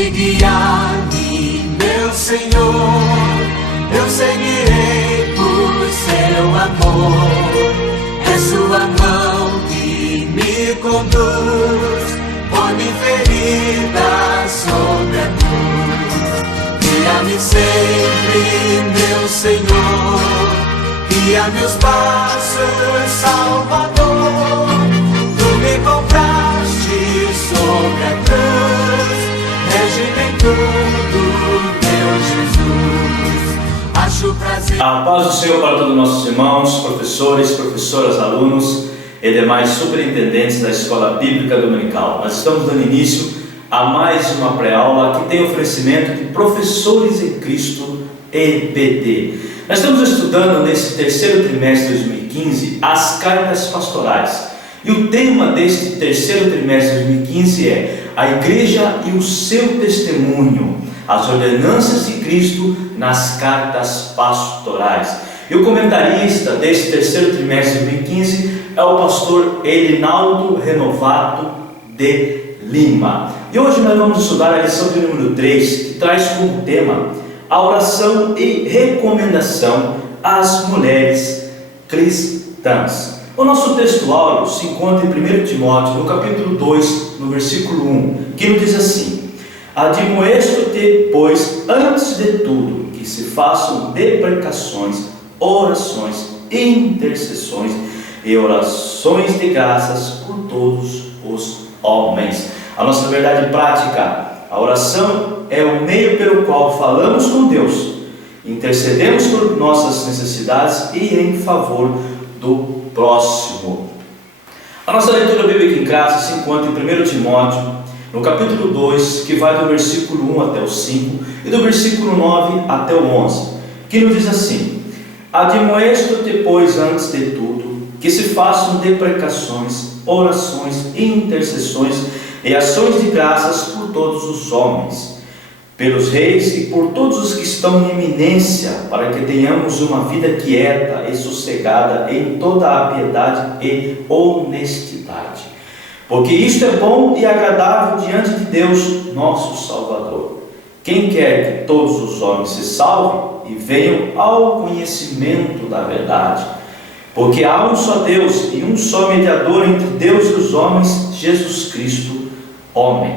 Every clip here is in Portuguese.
Se guiar-me, meu Senhor, eu seguirei por seu amor. É sua mão que me conduz, põe-me ferida sobre a cruz. Guia-me sempre, meu Senhor, guia meus passos, Salvador. Tu me compraste sobre a cruz, rege-me em tudo, meu Jesus. Acho prazer. A paz do Senhor para todos os nossos irmãos, professores, professoras, alunos e demais superintendentes da Escola Bíblica Dominical. Nós estamos dando início a mais uma pré-aula que tem oferecimento de Professores em Cristo EBD. Nós estamos estudando nesse terceiro trimestre de 2015 as cartas pastorais. E o tema deste terceiro trimestre de 2015 é a Igreja e o seu testemunho, as ordenanças de Cristo nas cartas pastorais. E o comentarista deste terceiro trimestre de 2015 é o pastor Elinaldo Renovato de Lima. E hoje nós vamos estudar a lição de número 3, que traz como tema a oração e recomendação às mulheres cristãs. O nosso texto áureo se encontra em 1 Timóteo, no capítulo 2, no versículo 1, que nos diz assim: admoesto-te, pois, antes de tudo, que se façam deprecações, orações, intercessões e orações de graças por todos os homens. A nossa verdade prática: a oração é o meio pelo qual falamos com Deus, intercedemos por nossas necessidades e em favor do próximo. A nossa leitura bíblica em classe se encontra em 1 Timóteo, no capítulo 2, que vai do versículo 1 até o 5 e do versículo 9 até o 11, que nos diz assim: admoesto-te, pois, antes de tudo, que se façam deprecações, orações, intercessões e ações de graças por todos os homens, pelos reis e por todos os que estão em eminência, para que tenhamos uma vida quieta e sossegada em toda a piedade e honestidade. Porque isto é bom e agradável diante de Deus, nosso Salvador. Quem quer que todos os homens se salvem e venham ao conhecimento da verdade. Porque há um só Deus e um só mediador entre Deus e os homens, Jesus Cristo, homem.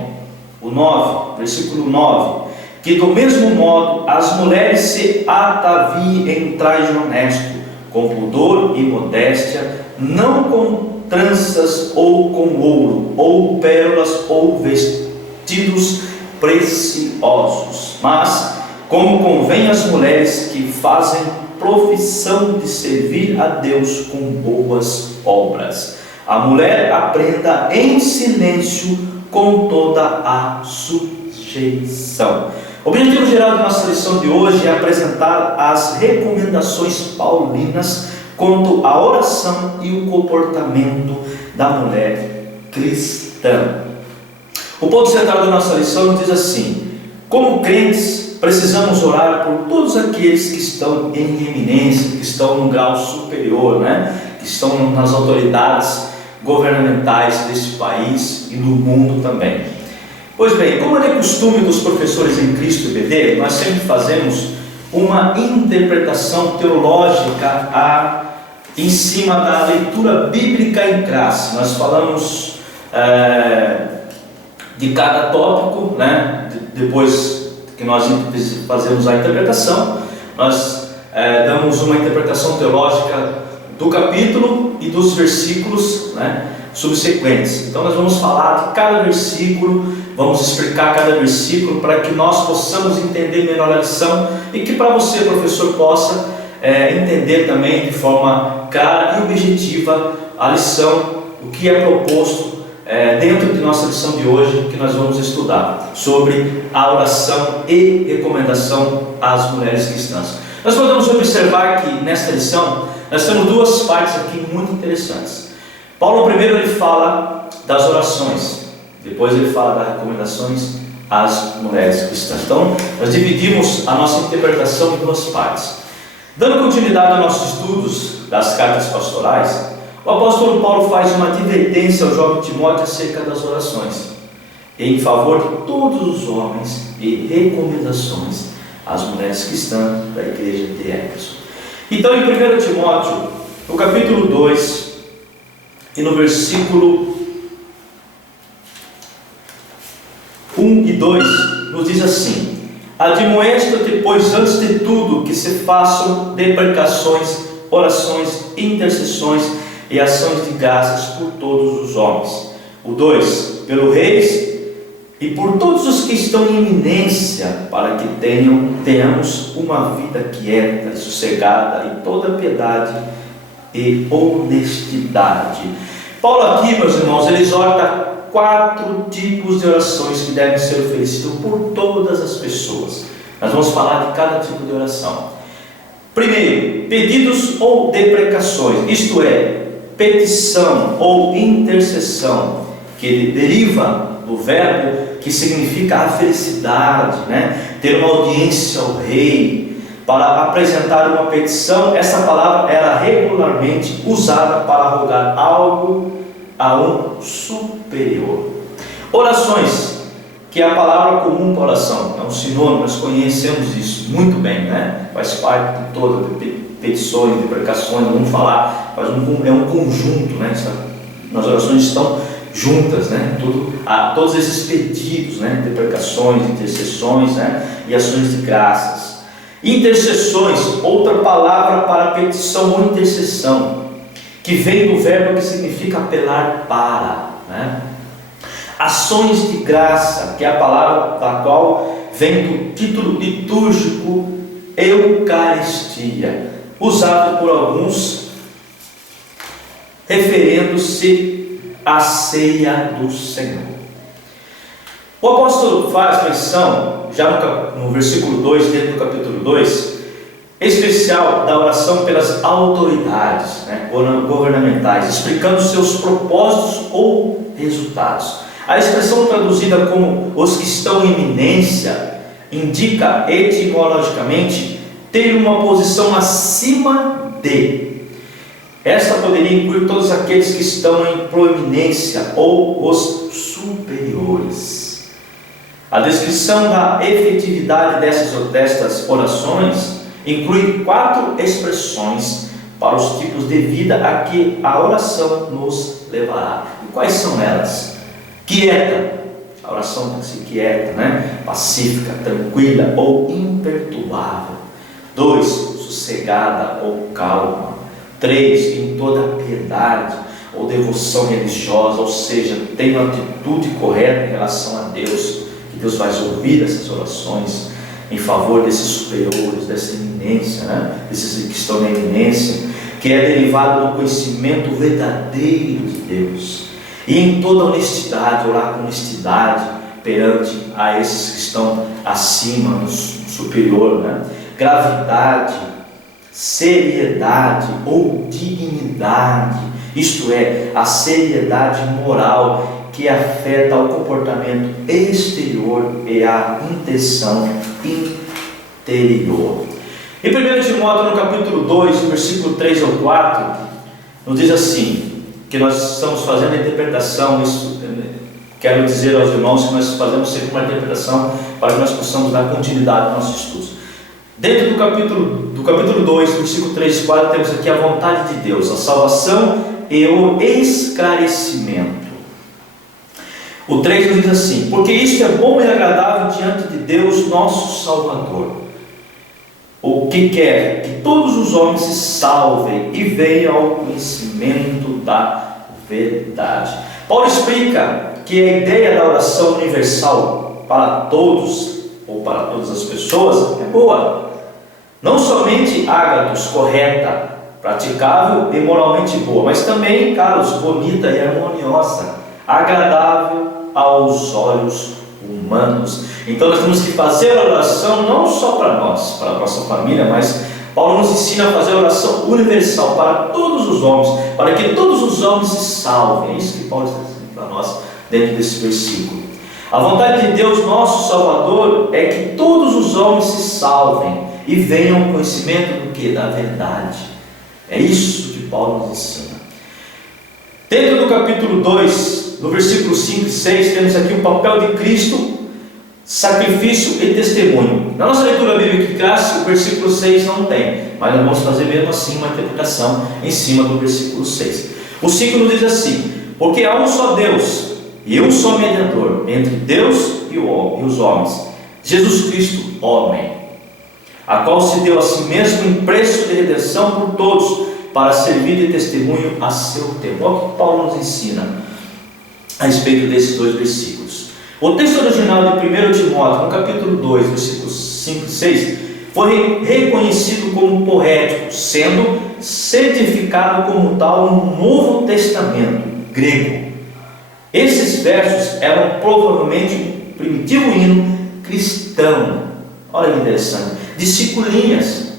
O 9, versículo 9: que do mesmo modo as mulheres se ataviem em traje honesto, com pudor e modéstia, não com tranças ou com ouro, ou pérolas, ou vestidos preciosos, mas como convém às mulheres que fazem profissão de servir a Deus com boas obras. A mulher aprenda em silêncio com toda a sujeição. O objetivo geral da nossa lição de hoje é apresentar as recomendações paulinas quanto à oração e o comportamento da mulher cristã. O ponto central da nossa lição diz assim: como crentes, precisamos orar por todos aqueles que estão em eminência, que estão num grau superior, que estão nas autoridades governamentais deste país e no mundo também. Pois bem, como é costume dos professores em Cristo EBD, nós sempre fazemos uma interpretação teológica em cima da leitura bíblica em classe. Nós falamos de cada tópico, depois que nós fazemos a interpretação, nós damos uma interpretação teológica do capítulo e dos versículos subsequentes. Então nós vamos falar de cada versículo, vamos explicar cada versículo para que nós possamos entender melhor a lição e que para você, professor, possa entender também de forma clara e objetiva a lição, o que é proposto dentro de nossa lição de hoje, que nós vamos estudar sobre a oração e recomendação às mulheres cristãs. Nós podemos observar que nesta lição nós temos duas partes aqui muito interessantes. Paulo primeiro ele fala das orações, depois ele fala das recomendações às mulheres cristãs. Então nós dividimos a nossa interpretação em duas partes. Dando continuidade aos nossos estudos das cartas pastorais, o apóstolo Paulo faz uma advertência ao jovem Timóteo acerca das orações. em favor de todos os homens e recomendações às mulheres cristãs da igreja de Éfeso. Então, em 1 Timóteo, no capítulo 2 e no versículo 1 e 2, nos diz assim: admoesta-te, pois, antes de tudo, que se façam deprecações, orações, intercessões e ações de graças por todos os homens. O 2, pelo reis e por todos os que estão em eminência, para que tenhamos uma vida quieta e sossegada em toda piedade e honestidade. Paulo aqui, meus irmãos, ele exorta 4 tipos de orações que devem ser oferecidas por todas as pessoas. Nós vamos falar de cada tipo de oração. Primeiro, pedidos ou deprecações, isto é, petição ou intercessão, que deriva do verbo que significa a felicidade, ter uma audiência ao rei. Para apresentar uma petição, essa palavra era regularmente usada para rogar algo a um superior. Orações, que é a palavra comum para oração, é um sinônimo, nós conhecemos isso muito bem, faz parte de toda petições, deprecações, vamos falar, é um conjunto, as orações estão juntas, todos esses pedidos, deprecações, intercessões, e ações de graças. Intercessões, outra palavra para petição ou intercessão, que vem do verbo que significa apelar para, Ações de graça, que é a palavra da qual vem do título litúrgico Eucaristia, usado por alguns referindo-se à ceia do Senhor. O apóstolo faz menção, já no versículo 2, dentro do capítulo 2, especial da oração pelas autoridades governamentais, explicando seus propósitos ou resultados. A expressão traduzida como os que estão em eminência indica etimologicamente ter uma posição acima de. Esta poderia incluir todos aqueles que estão em proeminência ou os superiores. A descrição da efetividade destas orações inclui 4 expressões para os tipos de vida a que a oração nos levará. E quais são elas? Quieta, a oração tem que ser quieta, pacífica, tranquila ou imperturbável. 2, sossegada ou calma. 3, em toda piedade ou devoção religiosa, ou seja, tem uma atitude correta em relação a Deus, que Deus vai ouvir essas orações em favor desses superiores, dessa eminência, desses que estão na eminência, que é derivado do conhecimento verdadeiro de Deus. E em toda honestidade, orar com honestidade perante a esses que estão acima, no superior, Gravidade, seriedade ou dignidade, isto é, a seriedade moral que afeta o comportamento exterior e a intenção interior. Em 1 Timóteo, no capítulo 2, versículo 3 ao 4, nos diz assim, que nós estamos fazendo a interpretação, isso, quero dizer aos irmãos que nós fazemos sempre uma interpretação para que nós possamos dar continuidade aos nossos estudos. Dentro do capítulo 2, versículo 3 e 4, temos aqui a vontade de Deus, a salvação e o esclarecimento. O 3 nos diz assim: porque isto é bom e agradável diante de Deus nosso Salvador, o que quer que todos os homens se salvem e venham ao conhecimento da verdade. Paulo explica que a ideia da oração universal para todos, ou para todas as pessoas, é boa. Não somente ágatos, correta, praticável e moralmente boa, mas também, caros, bonita e harmoniosa, agradável aos olhos humanos. Então nós temos que fazer a oração não só para nós, para a nossa família, mas Paulo nos ensina a fazer a oração universal para todos os homens, para que todos os homens se salvem. É isso que Paulo está dizendo para nós dentro desse versículo. A vontade de Deus, nosso Salvador, é que todos os homens se salvem e venham ao conhecimento do que? Da verdade. É isso que Paulo nos ensina. Dentro do capítulo 2, no versículo 5 e 6, temos aqui o papel de Cristo, sacrifício e testemunho. Na nossa leitura bíblica clássica, o versículo 6 não tem, mas nós vamos fazer mesmo assim uma interpretação em cima do versículo 6. O 5 nos diz assim: porque há um só Deus e um só mediador entre Deus e os homens, Jesus Cristo, homem, a qual se deu a si mesmo em preço de redenção por todos, para servir de testemunho a seu tempo. Olha o que Paulo nos ensina a respeito desses dois versículos. O texto original de 1 Timóteo, no capítulo 2, versículos 5 e 6, foi reconhecido como poético, sendo certificado como tal no Novo Testamento grego. Esses versos eram provavelmente um primitivo hino cristão. Olha que interessante, de 5 linhas,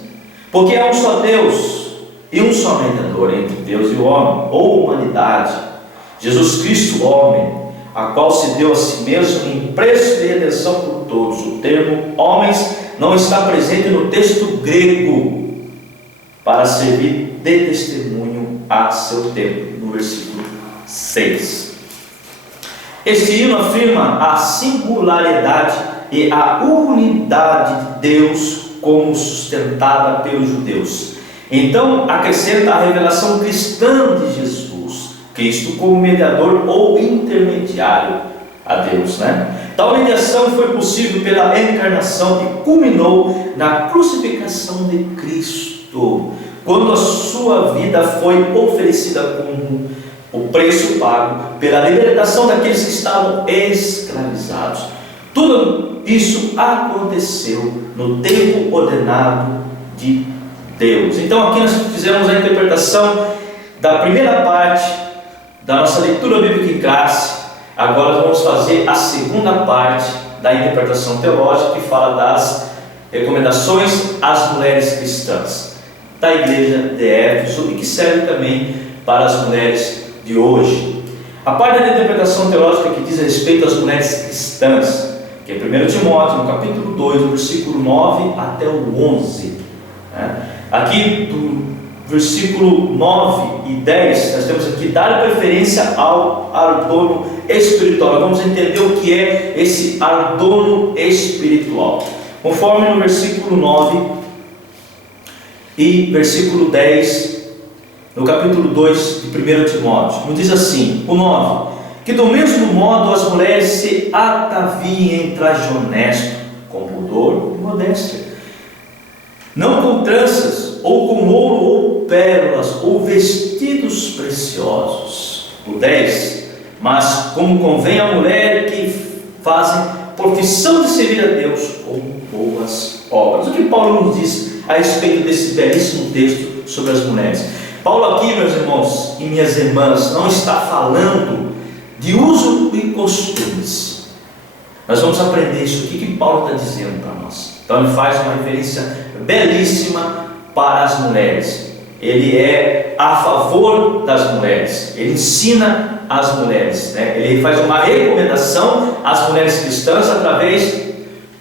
porque há um só Deus e um só mediador entre Deus e o homem, ou humanidade, Jesus Cristo, homem, a qual se deu a si mesmo em preço de redenção por todos. O termo homens não está presente no texto grego, para servir de testemunho a seu tempo, no versículo 6. Este hino afirma a singularidade e a unidade de Deus como sustentada pelos judeus. Então acrescenta a revelação cristã de Jesus Cristo como mediador ou intermediário a Deus, Tal mediação foi possível pela encarnação e culminou na crucificação de Cristo, quando a sua vida foi oferecida como o preço pago pela libertação daqueles que estavam escravizados. Tudo isso aconteceu no tempo ordenado de Deus. Então aqui nós fizemos a interpretação da primeira parte da nossa leitura bíblica em classe. Agora vamos fazer a segunda parte da interpretação teológica, que fala das recomendações às mulheres cristãs da igreja de Éfeso e que serve também para as mulheres de hoje. A parte da interpretação teológica que diz respeito às mulheres cristãs, que é 1 Timóteo, no capítulo 2, do versículo 9 até o 11. Aqui do versículo 9 e 10, nós temos aqui dar preferência ao ardono espiritual. Vamos entender o que é esse ardono espiritual. Conforme no versículo 9 e versículo 10, no capítulo 2 de 1 Timóteo, nos diz assim, o 9: que do mesmo modo as mulheres se ataviem em traje honesto, com pudor e modéstia, não com tranças, ou com ouro, ou pérolas, ou vestidos preciosos. O 10: mas como convém a mulher que fazem profissão de servir a Deus com boas obras. O que Paulo nos diz a respeito desse belíssimo texto sobre as mulheres? Paulo aqui, meus irmãos e minhas irmãs, não está falando de uso e costumes. Nós vamos aprender isso aqui que Paulo está dizendo para nós. Então ele faz uma referência belíssima para as mulheres. Ele é a favor das mulheres, ele ensina as mulheres, Ele faz uma recomendação às mulheres cristãs através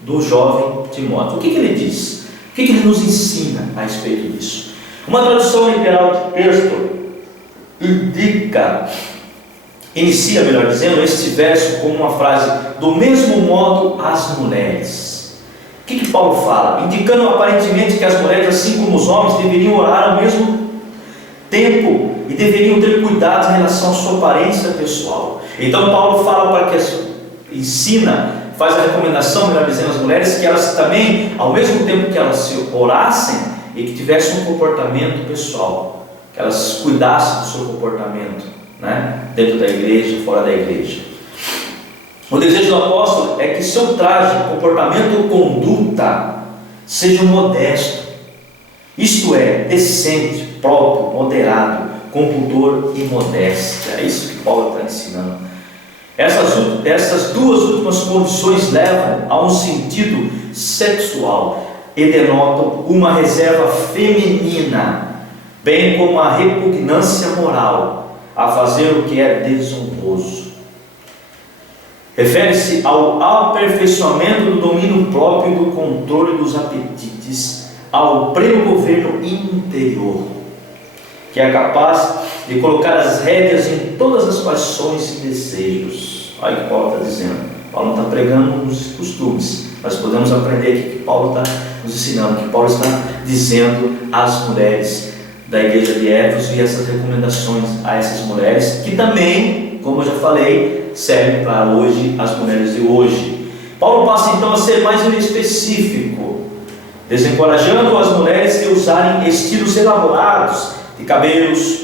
do jovem Timóteo. O que ele diz? O que ele nos ensina a respeito disso? Uma tradução literal do texto inicia, melhor dizendo, este verso com uma frase: do mesmo modo as mulheres. O que Paulo fala? Indicando aparentemente que as mulheres, assim como os homens, deveriam orar ao mesmo tempo e deveriam ter cuidado em relação à sua aparência pessoal. Então Paulo fala para que faz a recomendação, melhor dizendo, às mulheres, que elas também, ao mesmo tempo que elas se orassem e que tivessem um comportamento pessoal, que elas cuidassem do seu comportamento, dentro da igreja, fora da igreja. O desejo do apóstolo é que seu traje, comportamento ou conduta seja modesto, isto é, decente, próprio, moderado, com pudor e modéstia. É isso que Paulo está ensinando. Essas duas últimas condições levam a um sentido sexual e denotam uma reserva feminina, bem como a repugnância moral a fazer o que é desonroso. Refere-se ao aperfeiçoamento do domínio próprio e do controle dos apetites, ao pleno governo interior. que é capaz de colocar as rédeas em todas as paixões e desejos. Olha o que Paulo está dizendo. Paulo não está pregando os costumes, nós podemos aprender aqui que Paulo está nos ensinando, que Paulo está dizendo às mulheres da igreja de Éfeso, e essas recomendações a essas mulheres, que também, como eu já falei, servem para hoje, as mulheres de hoje. Paulo passa então a ser mais específico, desencorajando as mulheres de usarem estilos elaborados de cabelos,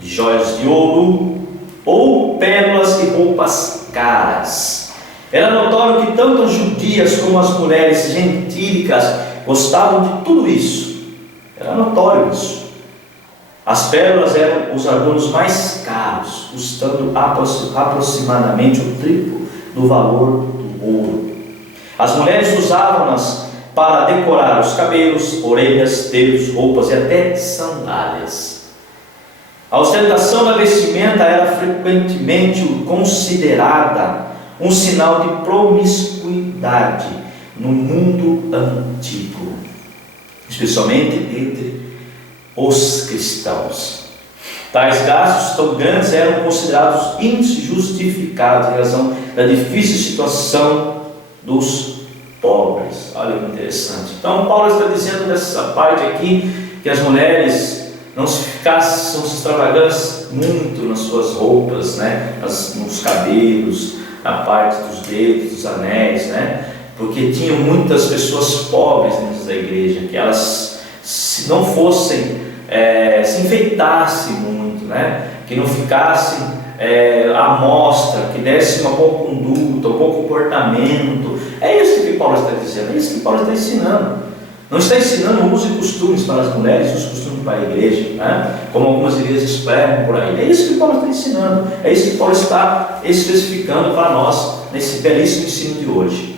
de joias de ouro ou pérolas e roupas caras. Era notório que tanto as judias como as mulheres gentílicas gostavam de tudo isso. Era notório isso. As pérolas eram os adornos mais caros, custando aproximadamente o triplo do valor do ouro. As mulheres usavam-nas para decorar os cabelos, orelhas, dedos, roupas e até sandálias. A ostentação da vestimenta era frequentemente considerada um sinal de promiscuidade no mundo antigo, especialmente entre os cristãos. Tais gastos tão grandes eram considerados injustificados em razão da difícil situação dos pobres. Olha que interessante. Então Paulo está dizendo nessa parte aqui que as mulheres não se extravagantes muito nas suas roupas, né? Nos cabelos, na parte dos dedos, dos anéis, né? Porque tinham muitas pessoas pobres dentro da igreja, que elas, se não fossem, se enfeitassem muito, né? Que não ficassem à mostra, que dessem uma boa conduta, um bom comportamento. É isso que Paulo está dizendo, é isso que Paulo está ensinando. Não está ensinando usos e costumes para as mulheres, os costumes para a igreja, né? Como algumas igrejas pregam por aí. É isso que Paulo está ensinando, é isso que Paulo está especificando para nós nesse belíssimo ensino de hoje.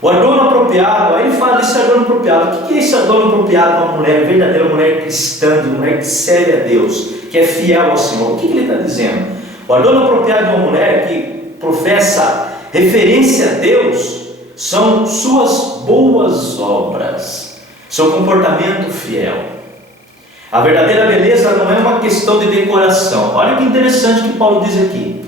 O adorno apropriado, aí ele fala desse adorno apropriado. O que é esse adorno apropriado para uma mulher, verdadeira mulher cristã, uma mulher que serve a Deus, que é fiel ao Senhor? O que ele está dizendo? O adorno apropriado de uma mulher que professa referência a Deus são suas boas obras, seu comportamento fiel. A verdadeira beleza não é uma questão de decoração. Olha que interessante que Paulo diz aqui.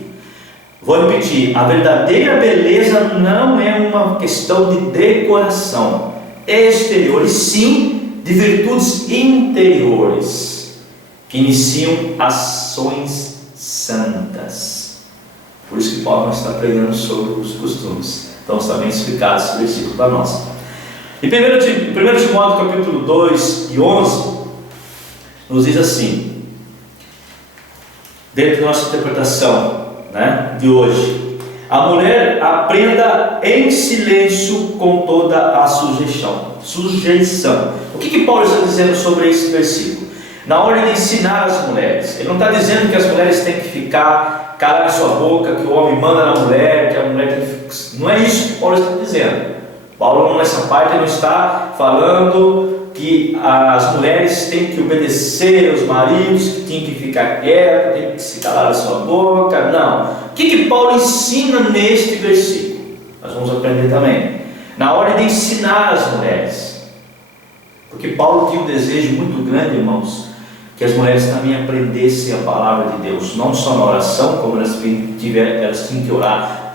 Vou repetir: a verdadeira beleza não é uma questão de decoração exterior, e sim de virtudes interiores, que iniciam ações santas. Por isso que Paulo não está pregando sobre os costumes. Então está bem explicado esse versículo para nós. Em 1 Timóteo capítulo 2 e 11, nos diz assim, dentro da nossa interpretação, né, de hoje: a mulher aprenda em silêncio com toda a sujeição. O que Paulo está dizendo sobre esse versículo? Na hora de ensinar as mulheres, ele não está dizendo que as mulheres têm que ficar calar sua boca, que o homem manda na mulher, que a mulher tem que... Não é isso que Paulo está dizendo. Paulo nessa parte não está falando que as mulheres têm que obedecer aos maridos, que têm que ficar quietas, têm que se calar a sua boca. Não. O que Paulo ensina neste versículo? Nós vamos aprender também. Na hora de ensinar as mulheres. Porque Paulo tinha um desejo muito grande, irmãos, que as mulheres também aprendessem a palavra de Deus, não só na oração, como elas tinham que orar,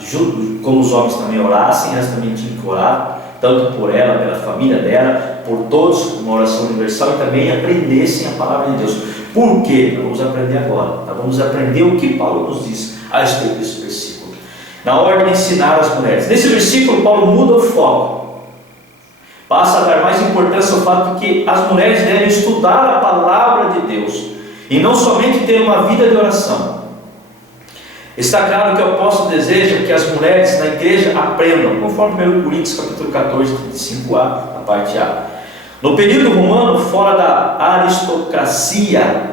como os homens também orassem, elas também tinham que orar, tanto por ela, pela família dela, por todos, uma oração universal, e também aprendessem a palavra de Deus. Por quê? Nós vamos aprender agora. Nós vamos aprender o que Paulo nos diz a respeito desse versículo. Na hora de ensinar as mulheres. Nesse versículo, Paulo muda o foco. Passa a dar mais importância ao fato de que as mulheres devem estudar a palavra de Deus e não somente ter uma vida de oração. Está claro que o apóstolo deseja que as mulheres na igreja aprendam, conforme 1 Coríntios capítulo 14, 35a, a parte A. No período romano, fora da aristocracia,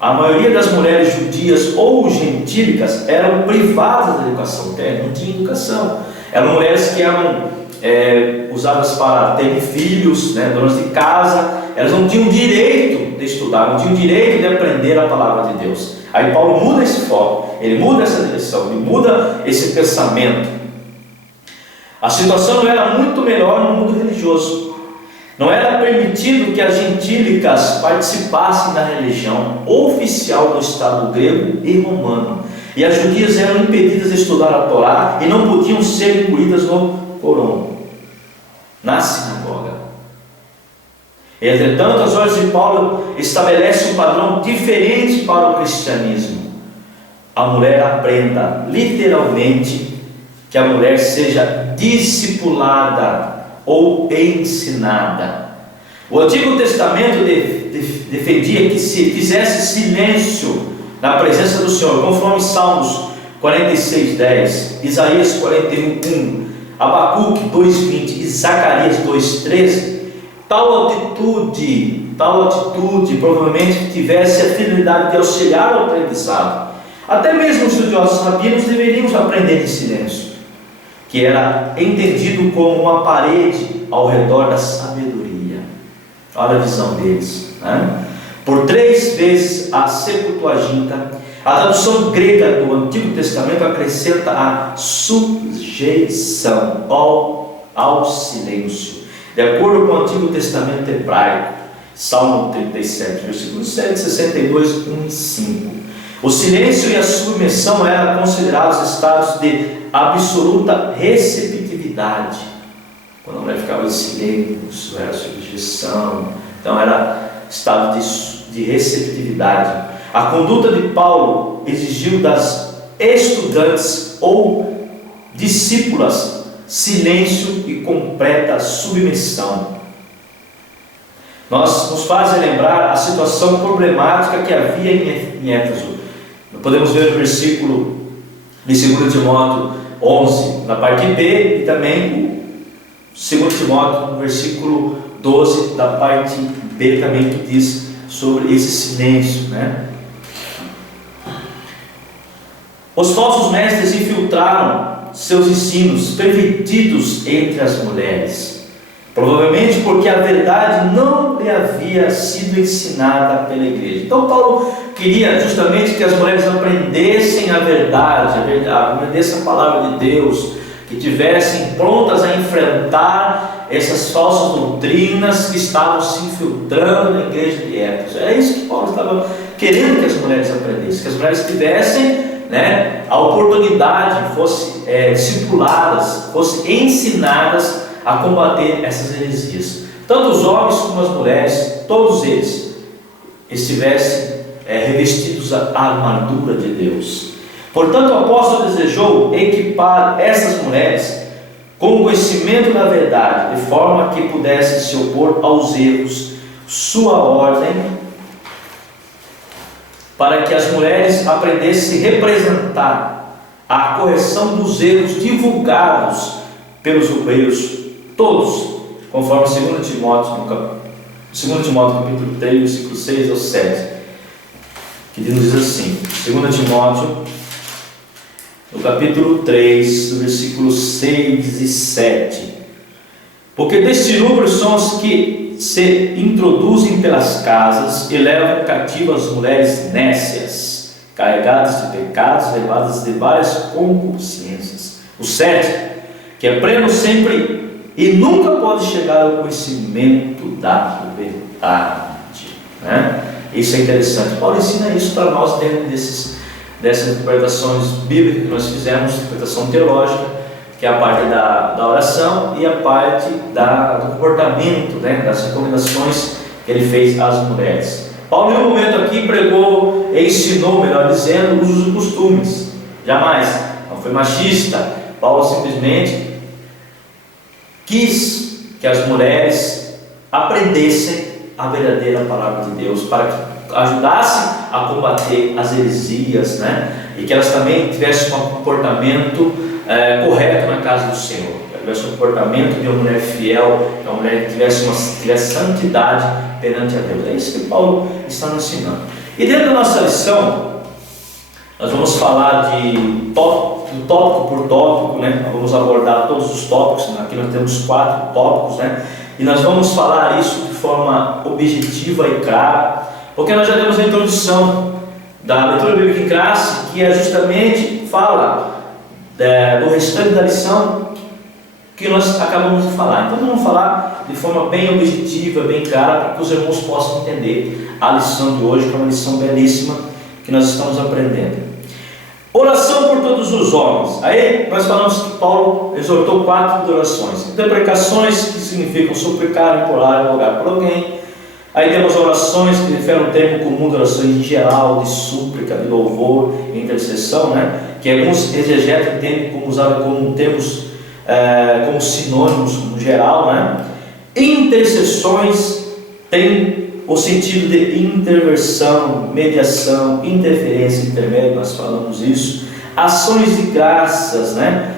a maioria das mulheres judias ou gentílicas eram privadas da educação, não tinha educação. Eram mulheres que eram usadas para ter filhos, né, donas de casa. Elas não tinham direito de estudar, não tinham direito de aprender a palavra de Deus. Aí Paulo muda esse foco, ele muda essa direção, ele muda esse pensamento. A situação não era muito melhor no mundo religioso. Não era permitido que as gentílicas participassem da religião oficial do Estado grego e romano. E as judias eram impedidas de estudar a Torá e não podiam ser incluídas no Corão, na sinagoga. Entretanto, as ordens de Paulo estabelecem um padrão diferente para o cristianismo. A mulher aprenda, literalmente, que a mulher seja discipulada ou ensinada. O Antigo Testamento defendia que se fizesse silêncio na presença do Senhor, conforme Salmos 46:10, Isaías 41:1, Abacuque 2:20 e Zacarias 2:13, tal atitude provavelmente tivesse a finalidade de auxiliar o aprendizado. Até mesmo os estudiosos rabinos deveriam aprender em silêncio, que era entendido como uma parede ao redor da sabedoria. Olha a visão deles, né? Por 3 vezes a Septuaginta, a tradução grega do Antigo Testamento, acrescenta a sujeição ao silêncio. De acordo com o Antigo Testamento hebraico, Salmo 37, versículos 7, 62, 1 e 5. O silêncio e a submissão eram considerados estados de absoluta receptividade. Quando a mulher ficava em silêncio, era subjeção. Então era estado de receptividade. A conduta de Paulo exigiu das estudantes ou discípulas silêncio e completa submissão. Nos faz lembrar a situação problemática que havia em Éfeso. Podemos ver o versículo de 2 Timóteo 11, na parte B, e também o 2 Timóteo, no versículo 12, da parte B, também, que diz sobre esse silêncio, né? Os falsos mestres infiltraram seus ensinos pervertidos entre as mulheres, provavelmente porque a verdade não lhe havia sido ensinada pela igreja. Então Paulo queria justamente que as mulheres aprendessem a verdade, aprendessem a palavra de Deus, que tivessem prontas a enfrentar essas falsas doutrinas que estavam se infiltrando na igreja de Éfeso. É isso que Paulo estava querendo que as mulheres aprendessem, que as mulheres tivessem, né, a oportunidade, fossem discipuladas, fossem ensinadas a combater essas heresias. Tanto os homens como as mulheres, todos eles estivessem revestidos à armadura de Deus. Portanto, o apóstolo desejou equipar essas mulheres com o conhecimento da verdade, de forma que pudessem se opor aos erros. Sua ordem para que as mulheres aprendessem a representar a correção dos erros divulgados pelos obreiros todos, conforme 2 Timóteo capítulo 3, versículo 6 ao 7, que nos diz assim, 2 Timóteo, no capítulo 3, do versículo 6 e 7, porque deste número são os que se introduzem pelas casas e levam cativas as mulheres nécias, carregadas de pecados, levadas de várias concupiscências. O 7, que aprendam sempre e nunca pode chegar ao conhecimento da verdade, né? Isso é interessante. Paulo ensina isso para nós dentro dessas interpretações bíblicas que nós fizemos, interpretação teológica, que é a parte da oração e a parte do comportamento, né, das recomendações que ele fez às mulheres. Paulo, em um momento aqui, pregou, ensinou, melhor dizendo, usos e costumes. Jamais, não foi machista. Paulo simplesmente quis que as mulheres aprendessem a verdadeira palavra de Deus, para que ajudassem a combater as heresias, né? E que elas também tivessem um comportamento correto na casa do Senhor, que tivesse um comportamento de uma mulher fiel, de uma mulher que tivesse santidade perante a Deus. É isso que Paulo está nos ensinando. E dentro da nossa lição, nós vamos falar do tópico por tópico, né? Nós vamos abordar todos os tópicos. Aqui nós temos 4 tópicos, né? E nós vamos falar isso de forma objetiva e clara, porque nós já temos a introdução da leitura bíblica em classe, que justamente fala do restante da lição, que nós acabamos de falar. Então vamos falar de forma bem objetiva, bem clara, para que os irmãos possam entender a lição de hoje, que é uma lição belíssima que nós estamos aprendendo. Oração por todos os homens. Aí nós falamos que Paulo exortou 4 orações. Interprecações, que significam suplicar, implorar, rogar por alguém. Aí temos orações que referem ao termo comum de orações em geral, de súplica, de louvor, intercessão, né? Que alguns exegetas entendem como usado como termos, como sinônimos no geral, né? Intercessões tem o sentido de interversão, mediação, interferência, intermédio, nós falamos isso. Ações de graças, né?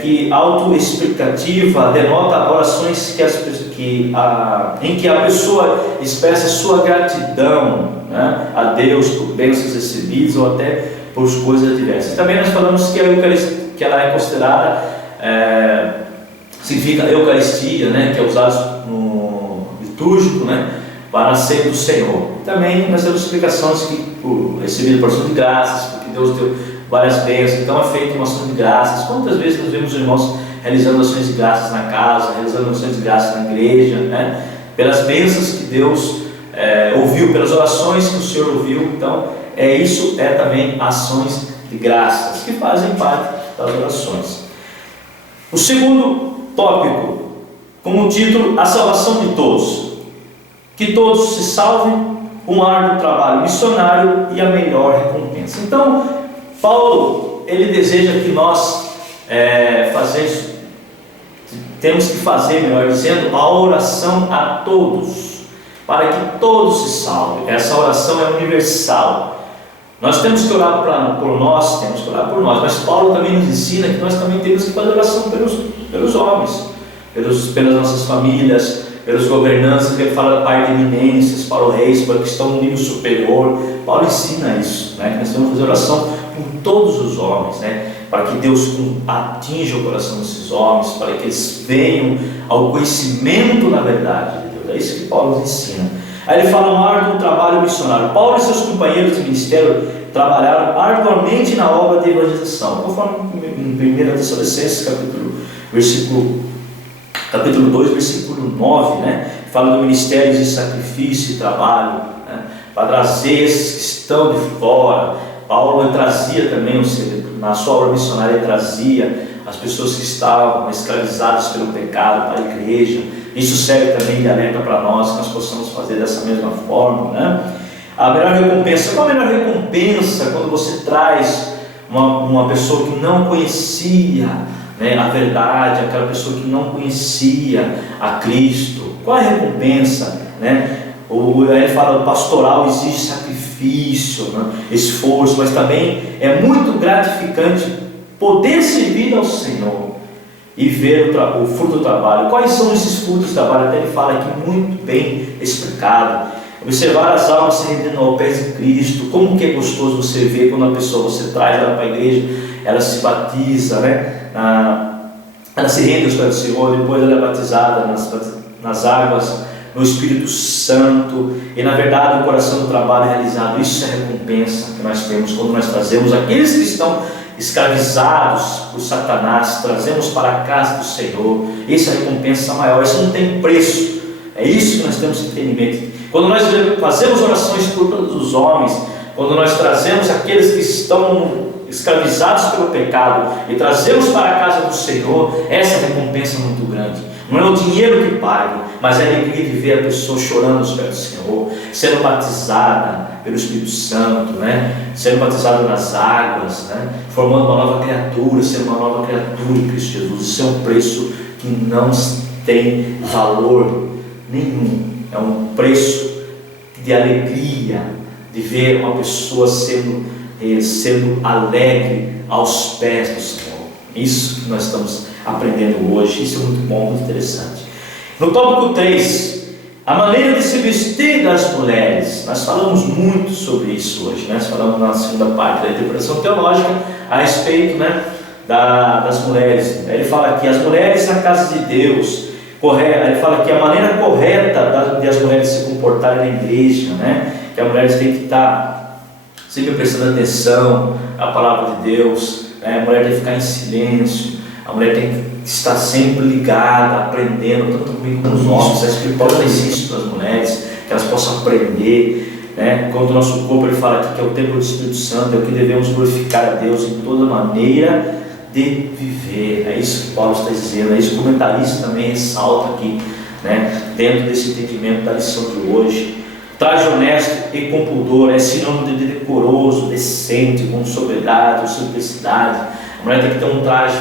Que autoexplicativa denota orações em que a pessoa expressa sua gratidão, né, a Deus por bênçãos recebidas ou até por coisas diversas. Também nós falamos que a Eucaristia, que ela é considerada, significa Eucaristia, né, que é usado no litúrgico, né, para a ceia do Senhor. Também nós temos explicações que por receber porção de graças, porque Deus deu várias bênçãos, então é feita uma ação de graças. Quantas vezes nós vemos os irmãos realizando ações de graças na casa, realizando ações de graças na igreja, né? Pelas bênçãos que Deus ouviu, pelas orações que o Senhor ouviu. Então isso é também ações de graças que fazem parte das orações. O segundo tópico, como título, a salvação de todos. Que todos se salvem, um árduo trabalho missionário e a melhor recompensa. Então Paulo, ele deseja que nós temos que fazer, melhor dizendo, a oração a todos, para que todos se salvem. Essa oração é universal. Nós temos que orar por nós, mas Paulo também nos ensina que nós também temos que fazer oração pelos homens, pelas nossas famílias, pelos governantes, que ele fala para eminências, para os reis, para que estão no nível superior. Paulo ensina isso, né? Que nós temos que fazer oração por todos os homens, né? Para que Deus atinja o coração desses homens, para que eles venham ao conhecimento da verdade de Deus. É isso que Paulo nos ensina. Aí ele fala um árduo trabalho missionário. Paulo e seus companheiros de ministério trabalharam arduamente na obra de evangelização, conforme em 1 Tessalonicenses capítulo 2, versículo 9, né? Fala do ministério de sacrifício e trabalho, né? Para trazer esses que estão de fora. Paulo trazia também, na sua obra missionária, ele trazia as pessoas que estavam escravizadas pelo pecado para a igreja. Isso serve também de alerta para nós, que nós possamos fazer dessa mesma forma, né? A melhor recompensa. Qual a melhor recompensa quando você traz uma pessoa que não conhecia, né, a verdade, aquela pessoa que não conhecia a Cristo? Qual é a recompensa, né? Ele fala, o pastoral exige sacrifício, né, esforço, mas também é muito gratificante poder servir ao Senhor e ver o fruto do trabalho. Quais são esses frutos do trabalho? Até ele fala aqui muito bem explicado. Observar as almas se rendendo ao pé de Cristo. Como que é gostoso você ver quando a pessoa, você traz ela para a igreja, ela se batiza, né? Ela se rende aos pés do Senhor, depois ela é batizada nas águas, no Espírito Santo, e na verdade o coração do trabalho é realizado. Isso é a recompensa que nós temos quando nós trazemos aqueles que estão escravizados por Satanás, trazemos para a casa do Senhor. Essa é a recompensa maior, isso não tem preço. É isso que nós temos que ter em mente. Quando nós fazemos orações por todos os homens, quando nós trazemos aqueles que estão escravizados pelo pecado e trazemos para a casa do Senhor, essa recompensa é muito grande. Não é o dinheiro que paga, mas é a alegria de ver a pessoa chorando aos pés do Senhor, sendo batizada pelo Espírito Santo, né? Sendo batizada nas águas, né? Formando uma nova criatura, sendo uma nova criatura em Cristo Jesus. Isso é um preço que não tem valor nenhum. É um preço de alegria de ver uma pessoa sendo alegre aos pés do Senhor. Isso que nós estamos aprendendo hoje. Isso é muito bom, muito interessante. No tópico 3, a maneira de se vestir das mulheres. Nós falamos muito sobre isso hoje, né? Nós falamos na segunda parte da interpretação teológica a respeito, né, das mulheres. Ele fala aqui, as mulheres na casa de Deus. Ele fala que a maneira correta de as mulheres se comportarem na igreja, né? Que as mulheres têm que estar sempre prestando atenção à palavra de Deus, né? A mulher tem que ficar em silêncio, a mulher tem que estar sempre ligada, aprendendo, tanto comigo como os homens. A Escritura faz isso para as mulheres, que elas possam aprender, né? Quando o nosso corpo, ele fala aqui que é o templo do Espírito Santo, é o que devemos glorificar a Deus em toda maneira de viver. É isso que Paulo está dizendo, é isso que o comentarista também ressalta aqui, né? Dentro desse entendimento da lição de hoje. Traje honesto e com pudor é sinônimo de decoroso, decente, com sobriedade, simplicidade. A mulher tem que ter um traje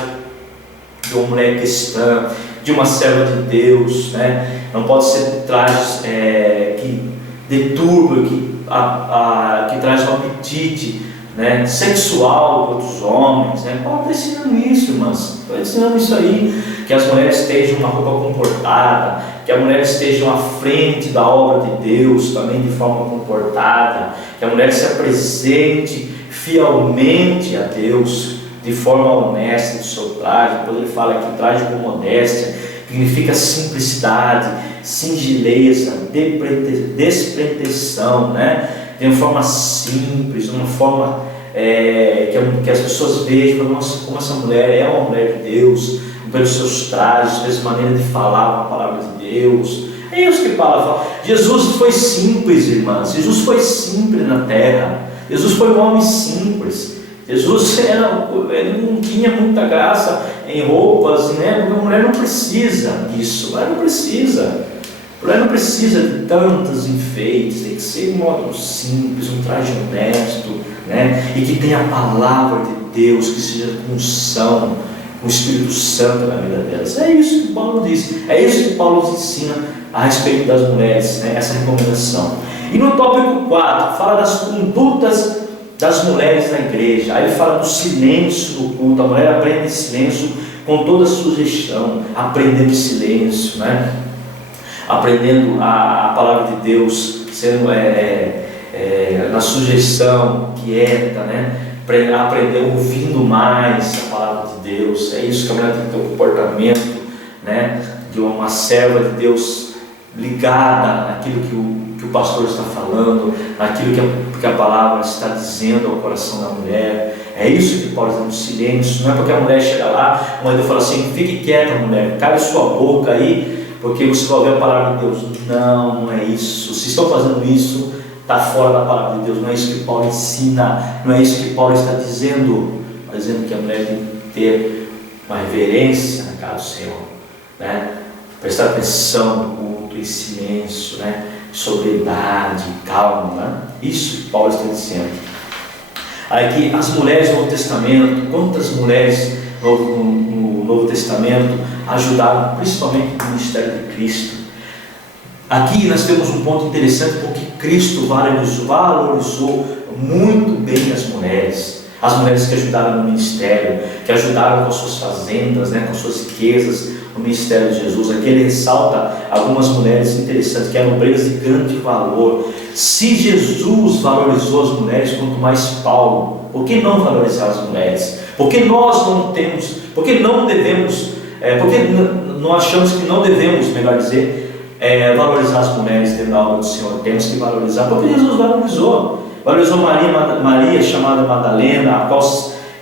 de uma mulher cristã, de uma serva de Deus, né? Não pode ser trajes que deturbam, que traz um apetite, né, sexual de outros homens, né? Paulo está ensinando isso, irmãs, está ensinando isso aí, que as mulheres estejam uma roupa comportada, que as mulheres estejam à frente da obra de Deus, também de forma comportada, que a mulher se apresente fielmente a Deus, de forma honesta, de seu traje. Quando ele fala que traje com modéstia, significa simplicidade, singeleza, despretenção, né? De uma forma simples, de uma forma que as pessoas vejam, nossa, como essa mulher é uma mulher de Deus, pelos seus trajes, pela sua maneira de falar a palavra de Deus. É isso que Paulo fala. Jesus foi simples, irmãs. Jesus foi simples na terra. Jesus foi um homem simples. Jesus ele não tinha muita graça em roupas, né? Porque a mulher não precisa disso. A mulher não precisa. A mulher não precisa de tantos enfeites. Tem que ser um modo simples, um traje honesto, né? E que tenha a palavra de Deus, que seja com unção, o Espírito Santo na vida delas. É isso que Paulo diz, é isso que Paulo nos ensina a respeito das mulheres, né? Essa recomendação. E no tópico 4, fala das condutas das mulheres na igreja. Aí ele fala do silêncio do culto. A mulher aprende em silêncio com toda a sugestão, aprendendo em silêncio, né? Aprendendo a palavra de Deus, sendo na sujeição, quieta, né? Aprender ouvindo mais a palavra de Deus. É isso que a mulher tem que ter um comportamento, né, de uma serva de Deus ligada naquilo que o pastor está falando, naquilo que a palavra está dizendo ao coração da mulher. É isso que Paulo está no silêncio. Não é porque a mulher chega lá, o marido fala assim: fique quieta, mulher, cale sua boca aí, porque você vai ouvir a palavra de Deus. Não, não é isso. Se estão fazendo isso, está fora da palavra de Deus. Não é isso que Paulo ensina, não é isso que Paulo está dizendo. Está dizendo que a mulher tem que ter uma reverência na casa do Senhor, né? Prestar atenção no culto, em silêncio, né? Sobriedade, calma, né? Isso que Paulo está dizendo. Aqui as mulheres no Novo Testamento, quantas mulheres no Novo Testamento ajudaram principalmente no ministério de Cristo. Aqui nós temos um ponto interessante, porque Cristo valorizou muito bem as mulheres que ajudaram no ministério, que ajudaram com suas fazendas, né, com suas riquezas no ministério de Jesus. Aqui ele ressalta algumas mulheres interessantes, que eram obreiras de grande valor. Se Jesus valorizou as mulheres, quanto mais Paulo, por que não valorizar as mulheres? Porque nós não temos, porque não devemos, porque nós achamos que não devemos, melhor dizer, valorizar as mulheres dentro da obra do Senhor. Temos que valorizar, porque Jesus valorizou Maria, chamada Madalena, a qual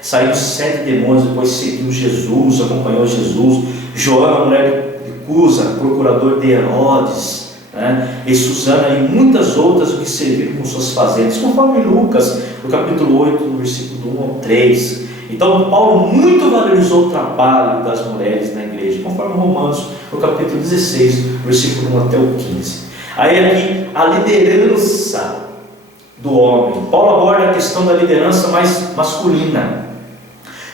saíram 7 demônios, depois seguiu Jesus, acompanhou Jesus. Joana, mulher de Cusa, procurador de Herodes, né? E Susana e muitas outras que serviram com suas fazendas, conforme Lucas, no capítulo 8, no versículo 1 ao 3. Então Paulo muito valorizou o trabalho das mulheres na igreja, conforme Romanos, no capítulo 16, versículo 1 até o 15. Aí aqui a liderança do homem. Paulo aborda a questão da liderança mais masculina,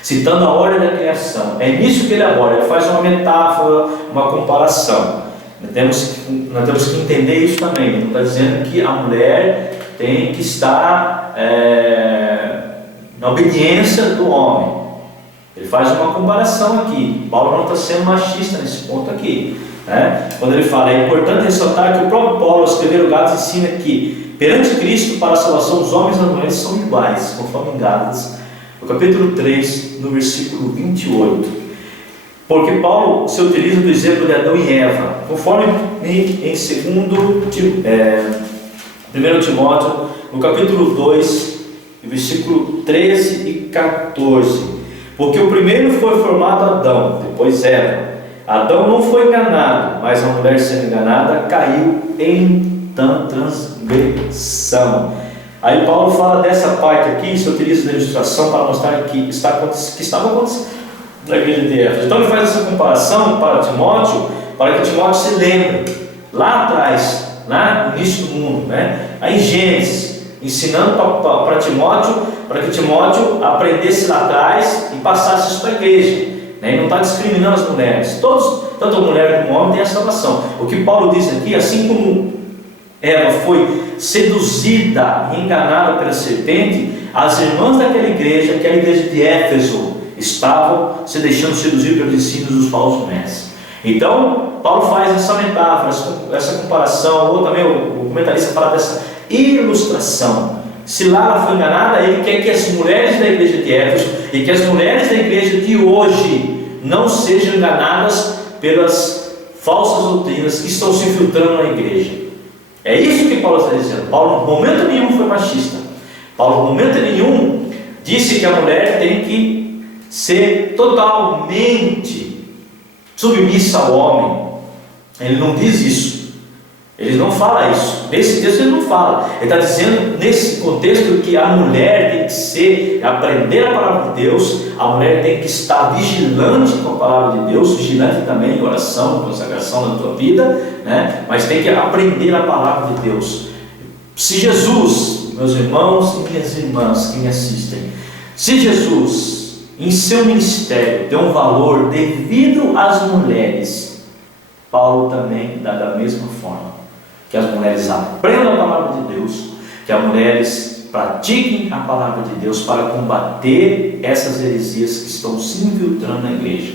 citando a ordem da criação. É nisso que ele aborda. Ele faz uma metáfora, uma comparação. Nós temos que entender isso também. Ele não está dizendo que a mulher tem que estar na obediência do homem. Ele faz uma comparação aqui. Paulo não está sendo machista nesse ponto aqui, né? Quando ele fala, é importante ressaltar que o próprio Paulo, ao escrever o Gálatas, ensina que perante Cristo, para a salvação, os homens e as mulheres são iguais, conforme em Gálatas, no capítulo 3, no versículo 28. Porque Paulo se utiliza do exemplo de Adão e Eva, conforme em 1 Timóteo, no capítulo 2, versículo 13 e 14. Porque o primeiro foi formado Adão, depois Eva. Adão não foi enganado, mas a mulher sendo enganada caiu em transgressão. Aí Paulo fala dessa parte aqui, se utiliza da ilustração para mostrar que estava acontecendo na igreja de Éfeso. Então ele faz essa comparação para Timóteo, para que Timóteo se lembre, lá atrás, lá no início do mundo, aí em Gênesis, ensinando para Timóteo, para que Timóteo aprendesse lá atrás e passasse isso para a igreja. Ele não está discriminando as mulheres, tanto a mulher como o homem tem a salvação. O que Paulo diz aqui, assim como Eva foi seduzida e enganada pela serpente, as irmãs daquela igreja, aquela igreja de Éfeso, estavam se deixando seduzir pelos ensinos dos falsos mestres. Então, Paulo faz essa metáfora, essa comparação, ou também o comentarista fala dessa ilustração. Se lá ela foi enganada, ele quer que as mulheres da igreja de Éfeso e que as mulheres da igreja de hoje não sejam enganadas pelas falsas doutrinas que estão se infiltrando na igreja. É isso que Paulo está dizendo. Paulo, em momento nenhum, foi machista. Paulo, em momento nenhum, disse que a mulher tem que ser totalmente submissa ao homem. Ele não diz isso. Ele não fala isso. Nesse texto ele não fala. Ele está dizendo, nesse contexto, que a mulher tem que aprender a palavra de Deus. A mulher tem que estar vigilante com a palavra de Deus, vigilante também em oração, consagração na tua vida, mas tem que aprender a palavra de Deus. Se Jesus, meus irmãos e minhas irmãs que me assistem, se Jesus, em seu ministério, deu um valor devido às mulheres, Paulo também dá da mesma forma. Que as mulheres aprendam a palavra de Deus, que as mulheres pratiquem a palavra de Deus para combater essas heresias que estão se infiltrando na igreja.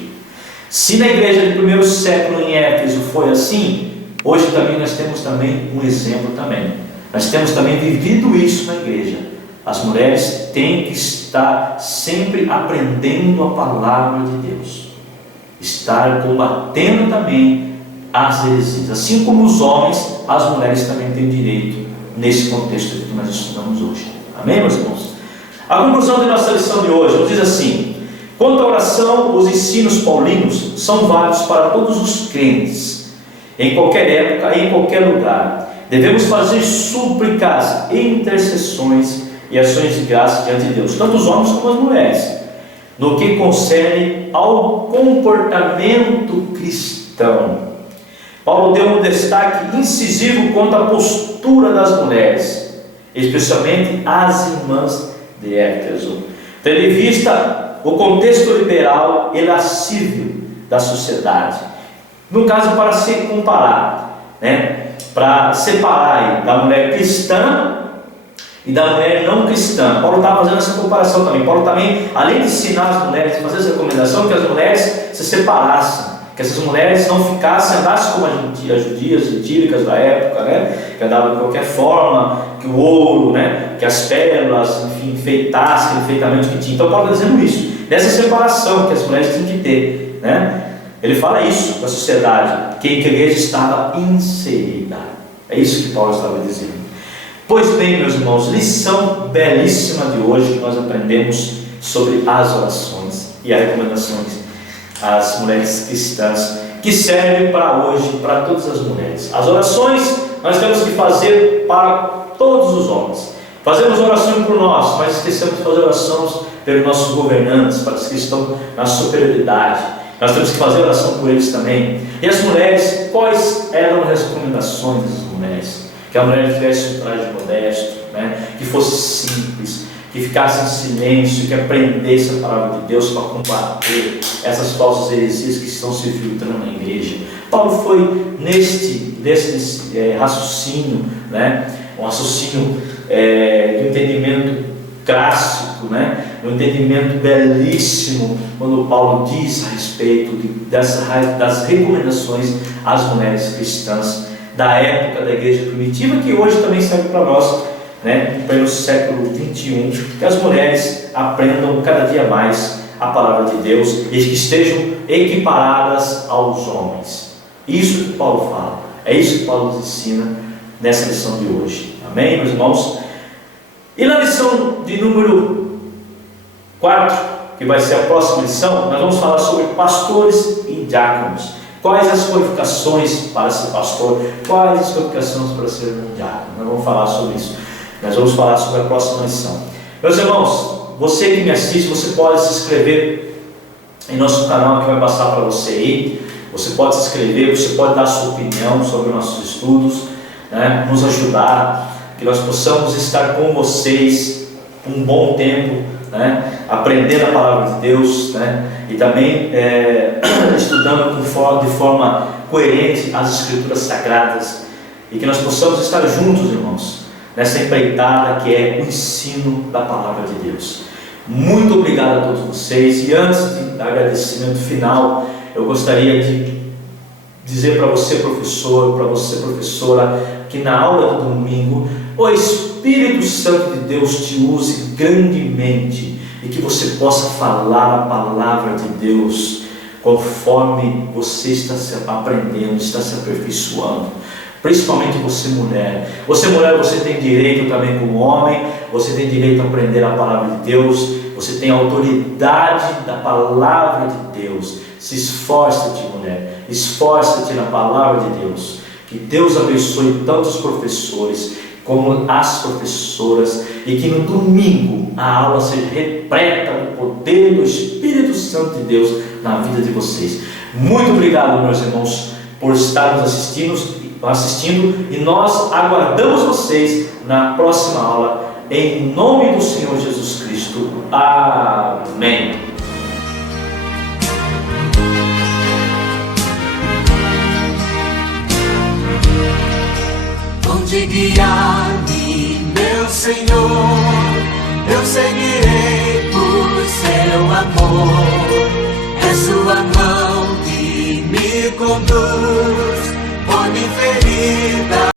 Se na igreja do primeiro século em Éfeso foi assim, hoje também nós temos também um exemplo também. Nós temos também vivido isso na igreja. As mulheres têm que estar sempre aprendendo a palavra de Deus, estar combatendo também as heresias, assim como os homens, as mulheres também têm direito nesse contexto que nós estudamos hoje. Amém, meus irmãos? A conclusão de nossa lição de hoje nos diz assim: quanto à oração, os ensinos paulinos são válidos para todos os crentes, em qualquer época e em qualquer lugar. Devemos fazer súplicas, intercessões e ações de graça diante de Deus, tanto os homens como as mulheres, no que concerne ao comportamento cristão. Paulo deu um destaque incisivo quanto à postura das mulheres, especialmente as irmãs de Éfeso, tendo em vista o contexto liberal e lascívio da sociedade. No caso, para se comparar, para separar da mulher cristã e da mulher não cristã. Paulo estava fazendo essa comparação também. Paulo também, além de ensinar as mulheres, fazer essa recomendação que as mulheres se separassem, que essas mulheres não andassem como as judias gentílicas da época, que andavam de qualquer forma, que o ouro, que as pérolas, enfim, enfeitassem o enfeitamento que tinha. Então Paulo está dizendo isso, dessa separação que as mulheres têm que ter, Ele fala isso para a sociedade, que a igreja estava inserida. É isso que Paulo estava dizendo. Pois bem, meus irmãos, lição belíssima de hoje que nós aprendemos sobre as orações e as recomendações às mulheres cristãs, que servem para hoje, para todas as mulheres. As orações nós temos que fazer para todos os homens. Fazemos oração por nós, mas esquecemos de fazer orações pelos nossos governantes, para os que estão na superioridade. Nós temos que fazer oração por eles também. E as mulheres, quais eram as recomendações das mulheres? Que a mulher tivesse um traje modesto, que fosse simples, que ficasse em silêncio, que aprendesse a palavra de Deus para combater essas falsas heresias que estão se filtrando na igreja. Paulo foi neste raciocínio, um raciocínio de entendimento clássico, um entendimento belíssimo, quando Paulo diz a respeito das recomendações às mulheres cristãs da época da igreja primitiva, que hoje também serve para nós, pelo século 21, que as mulheres aprendam cada dia mais a palavra de Deus e que estejam equiparadas aos homens. Isso que Paulo fala, é isso que Paulo nos ensina nessa lição de hoje. Amém, meus irmãos? E na lição de número 4, que vai ser a próxima lição, nós vamos falar sobre pastores e diáconos. Quais as qualificações para ser pastor? Quais as qualificações para ser um diácono? Nós vamos falar sobre isso. Nós vamos falar sobre a próxima lição. Meus irmãos, você que me assiste, você pode se inscrever em nosso canal que vai passar para você aí. Você pode se inscrever, você pode dar a sua opinião sobre nossos estudos, né? Nos ajudar, que nós possamos estar com vocês um bom tempo, né? Aprendendo a palavra de Deus, né? E também estudando de forma coerente as Escrituras Sagradas, e que nós possamos estar juntos, irmãos, nessa empreitada que é o ensino da palavra de Deus. Muito obrigado a todos vocês, e antes do agradecimento final, eu gostaria de dizer para você, professor, para você, professora, que na aula do domingo o Espírito Santo de Deus te use grandemente, e que você possa falar a palavra de Deus conforme você está se aprendendo, está se aperfeiçoando. Principalmente você mulher. Você mulher, você tem direito também como homem, você tem direito a aprender a palavra de Deus, você tem autoridade da palavra de Deus. Se esforça-te, mulher, esforça-te na palavra de Deus. Que Deus abençoe tanto os professores como as professoras, e que no domingo a aula seja repleta do poder do Espírito Santo de Deus na vida de vocês. Muito obrigado, meus irmãos, por estar nos assistindo, e nós aguardamos vocês na próxima aula, em nome do Senhor Jesus Cristo. Amém. Onde guiar-me, meu Senhor, eu seguirei por seu amor. É sua mão que me conduz, põe-me ferida.